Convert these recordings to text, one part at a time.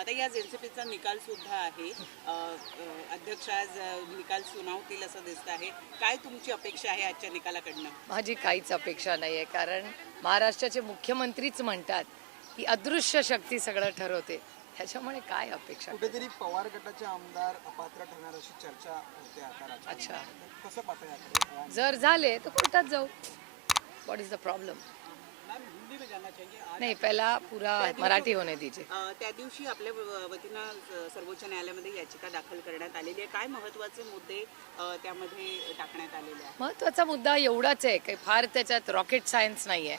आता या एनसीपीचा निकाल सुद्धा आहे, अध्यक्ष आज निकाल सुनावतील असं दिसत आहे. काय तुमची अपेक्षा आहे आजच्या निकालाकडनं? माझी काहीच अपेक्षा नाही आहे, कारण महाराष्ट्राचे मुख्यमंत्रीच म्हणतात की अदृश्य शक्ती सगळं ठरवते. त्याच्यामुळे काय अपेक्षा? कुठेतरी पवार गटाचे आमदार अपात्र ठरणार अशी चर्चा होते आता. अच्छा, कसं पाहता? जर झाले तर कोर्टात जाऊ. What is the problem? नहीं, पहला पूरा मराठी होने दीजिए. त्या दिवशी आपल्या वतीनं सर्वोच्च न्यायालयामध्ये याचिका दाखल करण्यात आलेली आहे. काय महत्त्वाचे मुद्दे त्यामध्ये टाकण्यात आलेले आहेत? महत्त्वाचा मुद्दा एवढाच आहे की फार त्याच्यात रॉकेट सायन्स नाही आहे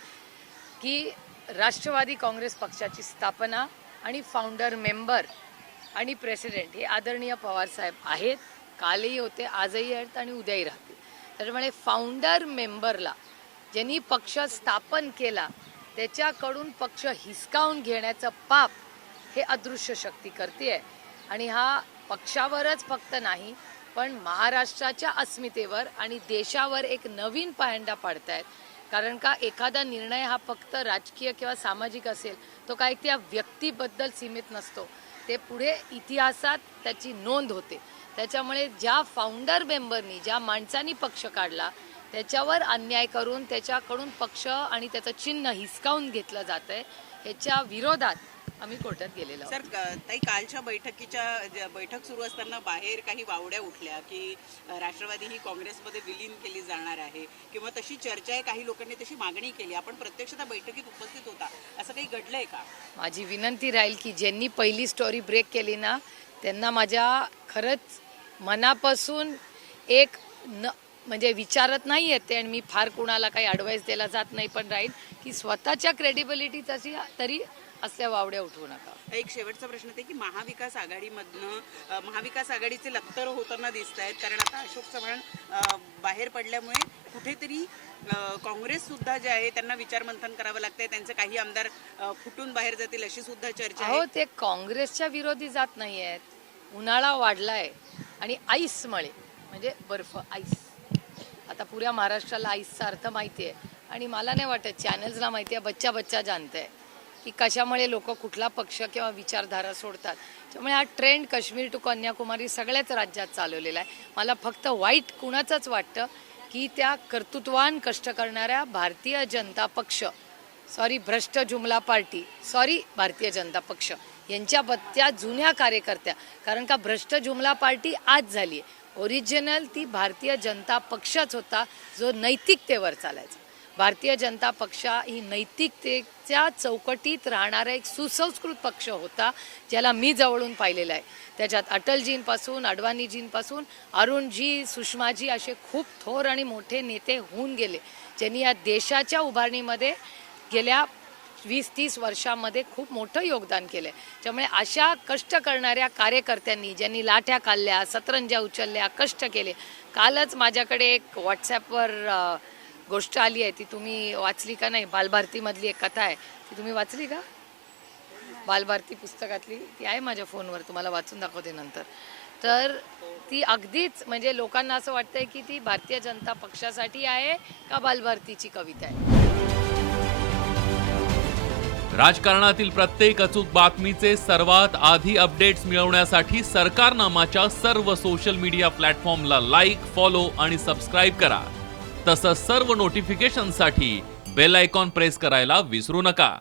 की राष्ट्रवादी काँग्रेस पक्षाची स्थापना आणि फाउंडर मेंबर आणि प्रेसिडेंट हे आदरणीय पवार साहेब आहेत. कालही होते, आजही आहेत आणि उद्याही राहतील. त्याच्यामुळे फाउंडर मेंबरला ज्यांनी पक्ष स्थापन केला त्याच्याकडून पक्ष हिसकावून घेण्याचं पाप हे अदृश्य शक्ती करते. आणि हा पक्षावरच फक्त नाही, पण महाराष्ट्राच्या अस्मितेवर आणि देशावर एक नवीन पायंडा पाडतायत. कारण का एखादा निर्णय हा फक्त राजकीय किंवा सामाजिक असेल तो काय त्या व्यक्तीबद्दल सीमित नसतो, ते पुढे इतिहासात त्याची नोंद होते. त्याच्यामुळे ज्या फाउंडर मेंबरनी, ज्या माणसांनी पक्ष काढला त्याच्यावर अन्याय करून त्याच्याकडून पक्ष आणि त्याचं चिन्ह हिसकावून घेतलं जात आहे, ह्याच्या विरोधात आम्ही कोर्टात गेलेलो आहोत. सर, ताई, कालच्या बैठक सुरू असताना बाहेर काही वावड्या उठल्या की राष्ट्रवादी ही काँग्रेसमध्ये विलीन केली जाणार आहे किंवा तशी चर्चा आहे, काही लोकांनी तशी मागणी केली. आपण प्रत्यक्षतः बैठकीत उपस्थित होता, असं काही घडलंय का? माझी विनंती राहील की ज्यांनी पहिली स्टोरी ब्रेक केली ना त्यांना माझ्या खरंच मनापासून एक म्हणजे विचारत नाही येते आणि मी फार कुणाला काही ॲडवाईस द्यायला जात नाही, पण राहील की स्वतःच्या क्रेडिबिलिटी तरी असल्या वावड्या उठवू नका. एक शेवटचा प्रश्न आहे की महाविकास आघाडीचे लखतर होताना दिसत आहेत, कारण आता अशोक चव्हाण बाहेर पडल्यामुळे कुठेतरी काँग्रेस सुद्धा जे आहे त्यांना विचारमंथन करावं लागतंय. त्यांचे काही आमदार फुटून बाहेर जातील अशी सुद्धा चर्चा आहे. हो, ते काँग्रेसच्या विरोधी जात नाही आहेत. उन्हाळा वाढलाय आणि आईसमुळे म्हणजे बर्फ, आईस. आता पुऱ्या महाराष्ट्राला आईसचा अर्थ माहिती आहे आणि मला नाही वाटत चॅनल्सला माहिती आहे, बच्चा जानते की कशामुळे लोक कुठला पक्ष किंवा विचारधारा सोडतात. त्यामुळे हा ट्रेंड काश्मीर टू कन्याकुमारी सगळ्याच राज्यात चालवलेला आहे. मला फक्त वाईट कुणाचंच वाटतं की त्या कर्तृत्वान कष्ट करणाऱ्या भारतीय जनता पक्ष, सॉरी भ्रष्ट जुमला पार्टी, सॉरी भारतीय जनता पक्ष यांच्या त्या जुन्या कार्यकर्त्या, कारण का भ्रष्ट जुमला पार्टी आज झाली आहे. ओरिजिनल ती भारतीय जनता पक्षच होता जो नैतिकतेवर चालायचा. भारतीय जनता पक्ष ही नैतिकतेच्या चौकटीत राहणारा एक सुसंस्कृत पक्ष होता, ज्याला मी जवळून पाहिलेला आहे. त्याच्यात अटलजींपासून अडवाणीजींपासून अरुणजी, सुषमाजी असे खूप थोर आणि मोठे नेते होऊन गेले, ज्यांनी या देशाच्या उभारणीमध्ये गेल्या 20-30 वर्षामध्ये खूप मोठं योगदान केलं आहे. त्यामुळे अशा कष्ट करणाऱ्या कार्यकर्त्यांनी ज्यांनी लाठ्या खाल्ल्या, सतरंज्या उचलल्या, कष्ट केले. कालच माझ्याकडे एक व्हॉट्सॲपवर गोष्ट आली आहे, ती तुम्ही वाचली का? नाही, बालभारतीमधली एक कथा आहे, ती तुम्ही वाचली का? बालभारती पुस्तकातली ती आहे माझ्या फोनवर, तुम्हाला वाचून दाखवते नंतर. तर ती अगदीच म्हणजे लोकांना असं वाटतंय की ती भारतीय जनता पक्षासाठी आहे का बालभारतीची कविता आहे. राजकारणातील प्रत्येक अचूक बातमीचे सर्वात आधी अपडेट्स मिळवण्यासाठी सरकारनामाच्या सर्व सोशल मीडिया प्लॅटफॉर्मला लाईक, फॉलो आणि सबस्क्राईब करा. तसंच सर्व नोटिफिकेशनसाठी बेल आयकॉन प्रेस करायला विसरू नका.